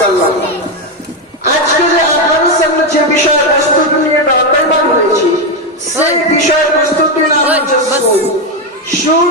সাল্লাম। আজকে যে আফগানিস্তান যে বিষয়বস্তু নিয়ে দরকার হয়েছি সেই বিষয়বস্তুটির নাম হচ্ছে সুদ সুদ